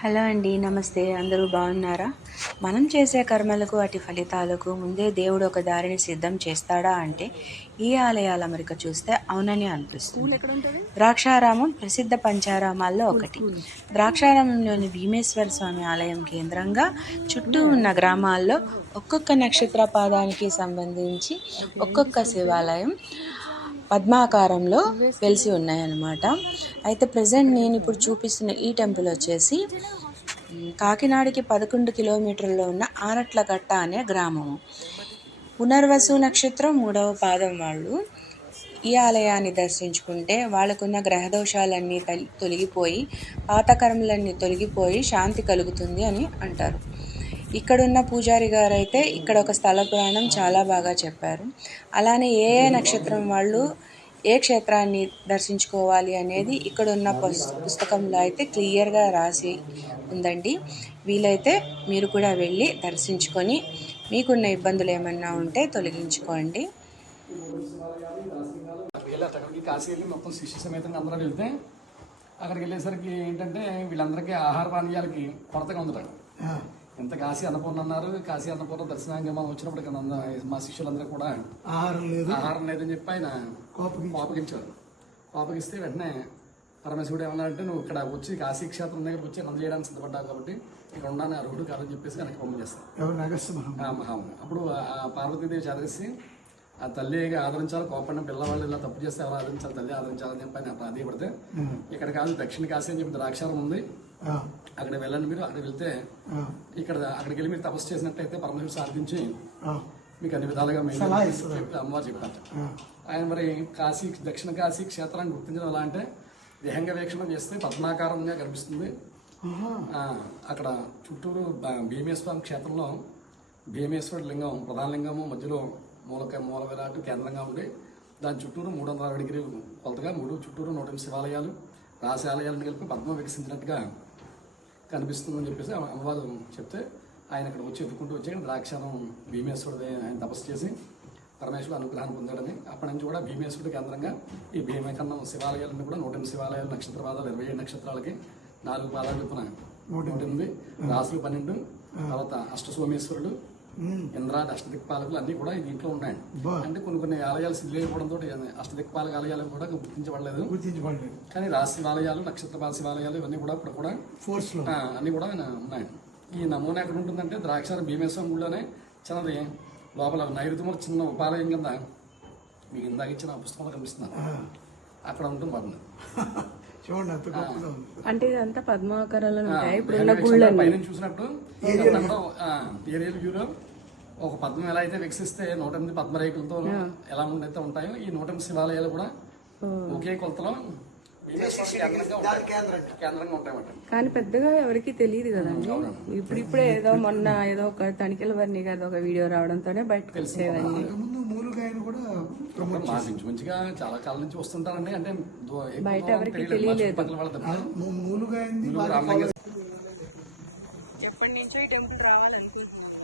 Hello అండి, నమస్తే. అందరూ బాగున్నారా? మనం చేసే కర్మలకు వాటి ఫలితాలకు ముందే దేవుడు ఒక దారిని సిద్ధం చేస్తాడా అంటే ఈ ఆలయాల అమరిక చూస్తే అవునని అనిపిస్తుంది. ద్రాక్షారామం ప్రసిద్ధ పంచారామాల్లో ఒకటి. ద్రాక్షారామంలోని భీమేశ్వర స్వామి ఆలయం కేంద్రంగా చుట్టూ ఉన్న గ్రామాల్లో ఒక్కొక్క నక్షత్ర పాదానికి సంబంధించి ఒక్కొక్క శివాలయం పద్మాకారంలో వెలిసి ఉన్నాయన్నమాట. అయితే ప్రజెంట్ నేను ఇప్పుడు చూపిస్తున్న ఈ టెంపుల్ వచ్చేసి కాకినాడకి 11 కిలోమీటర్లో ఉన్న ఆనట్లగట్ట అనే గ్రామము. పునర్వసు నక్షత్రం 3వ పాదం వాళ్ళు ఈ ఆలయాన్ని దర్శించుకుంటే వాళ్ళకున్న గ్రహదోషాలన్నీ తొలగిపోయి పాతకర్మలన్నీ తొలగిపోయి శాంతి కలుగుతుంది అని అంటారు. ఇక్కడున్న పూజారి గారు అయితే ఇక్కడ ఒక స్థల పురాణం చాలా బాగా చెప్పారు. అలానే ఏ నక్షత్రం వాళ్ళు ఏ క్షేత్రాన్ని దర్శించుకోవాలి అనేది ఇక్కడున్న పుస్తకంలో అయితే క్లియర్గా రాసి ఉందండి. వీలైతే మీరు కూడా వెళ్ళి దర్శించుకొని మీకున్న ఇబ్బందులు ఏమన్నా ఉంటే తొలగించుకోండి. కాశీ వెళ్ళి మొత్తం శిష్య సమేతంగా అందరూ వెళ్తే అక్కడికి వెళ్ళేసరికి ఏంటంటే వీళ్ళందరికీ ఆహార పానీయాలకి కొరతగా ఉంది. ఎంత కాశీ అన్నపూర్ణ అన్నారు. కాశీ అన్నపూర్ణ దర్శనానికి మనం వచ్చినప్పుడు ఇక్కడ మా శిష్యులందరూ కూడా ఆహారం లేదని చెప్పి ఆయన కోపగించారు. కోపగిస్తే వెంటనే పరమేశ్వరుడు ఏమన్నారంటే, నువ్వు ఇక్కడ వచ్చి కాశీ క్షేత్రం దగ్గరకు వచ్చి నంద చేయడానికి సిద్ధపడ్డావు కాబట్టి ఇక్కడ ఉండాలని అర్హుడు కాదని చెప్పేసి వెనక్కి పంపించేస్తాను. అప్పుడు ఆ పార్వతీదేవి చదివేసి ఆ తల్లిగా ఆదరించాలి, కోపడిన పిల్లవాళ్ళు ఇలా తప్పు చేస్తే ఎవరు ఆదరించాలి, తల్లి ఆదరించాలని చెప్పి ఆయన ప్రాధేయపడితే, ఇక్కడ కాదు దక్షిణ కాశీ అని చెప్పి ద్రాక్షారం ఉంది, అక్కడ వెళ్ళండి, మీరు అక్కడ వెళ్తే అక్కడికి వెళ్ళి మీరు తపస్సు చేసినట్టయితే పరమేశ్వరుడు సాధించి మీకు అన్ని విధాలుగా అమ్మవారు చెప్పారు. ఆయన మరి కాశీ దక్షిణ కాశీ క్షేత్రాన్ని గుర్తించడం ఎలా అంటే, దేహంగా వీక్షణ చేస్తే పద్మాకారంగా కనిపిస్తుంది. అక్కడ చుట్టూరు భీమేశ్వరం క్షేత్రంలో భీమేశ్వరుడు లింగం ప్రధాన లింగము మధ్యలో మూల విరాట్ కేంద్రంగా ఉంది. దాని చుట్టూరు 360 డిగ్రీలు కొలతగా చుట్టూరు 108 శివాలయాలు రాసి ఆలయాలను కలిపి పద్మ వికసించినట్టుగా కనిపిస్తుందని చెప్పేసి అమ్మవారు చెప్తే ఆయన ఇక్కడ వచ్చి ఎత్తుకుంటూ వచ్చి ద్రాక్షారం భీమేశ్వరుడు ఆయన తపస్సు చేసి పరమేశ్వరుడు అనుగ్రహాన్ని పొందాడని, అప్పటి నుంచి కూడా భీమేశ్వరుడు కేంద్రంగా ఈ భీమకన్నం శివాలయాలన్నీ కూడా 108 శివాలయాలు, నక్షత్ర పాదాలు 27 నక్షత్రాలకి 4 పాదాలు చొప్పున 108 రాసులు 12, తర్వాత అష్టసోమేశ్వరుడు, ఇంద్రాది అష్టదిక్పాలకులు అన్ని కూడా దీంట్లో ఉన్నాయండి. అంటే కొన్ని ఆలయాలు శిథిలైపోవడంతో అష్టదిక్పాలక ఆలయాలు కూడా గుర్తించబడలేదు. కానీ రాశి శివాలయాలు, నక్షత్రపాద శివాలయాలు ఇవన్నీ కూడా ఇప్పుడు కూడా అన్ని కూడా ఉన్నాయండి. ఈ నమూనా ఎక్కడ ఉంటుందంటే ద్రాక్షారం భీమేశ్వరం గుడిలోనే చిన్నది లోపల నైరుతిలో చిన్న ఉపాలయం కింద మీకు ఇందాక ఇచ్చిన పుస్తకంలో కనిపిస్తున్నారు, అక్కడ ఉంటుంది పడుతుంది. అంటే ఇదంతా పద్మాకారాలు పైన చూసినట్టు ఏరియల్ వ్యూలో ఒక పద్మం ఎలా అయితే వికసిస్తే 108 పద్మరేకులతో ఎలా ఉండైతే ఉంటాయో ఈ 108 శివాలయాలు కూడా ఒకే కొలతలో కేంద్రంగా ఉంటాయన్నమాట. కానీ పెద్దగా ఎవరికి తెలియదు కదండి. ఇప్పుడే ఏదో మొన్న ఏదో ఒక తనిఖీల వర్ణి కదా ఒక వీడియో రావడంతోనే బయటకు వచ్చేవన్నీ. మంచిగా చాలా కాలం నుంచి వస్తుంటారండి. అంటే బయట ఎవరికి తెలియలేదు. ఎప్పటి నుంచో ఈ టెంపుల్ రావాలనుకుంటున్నాను.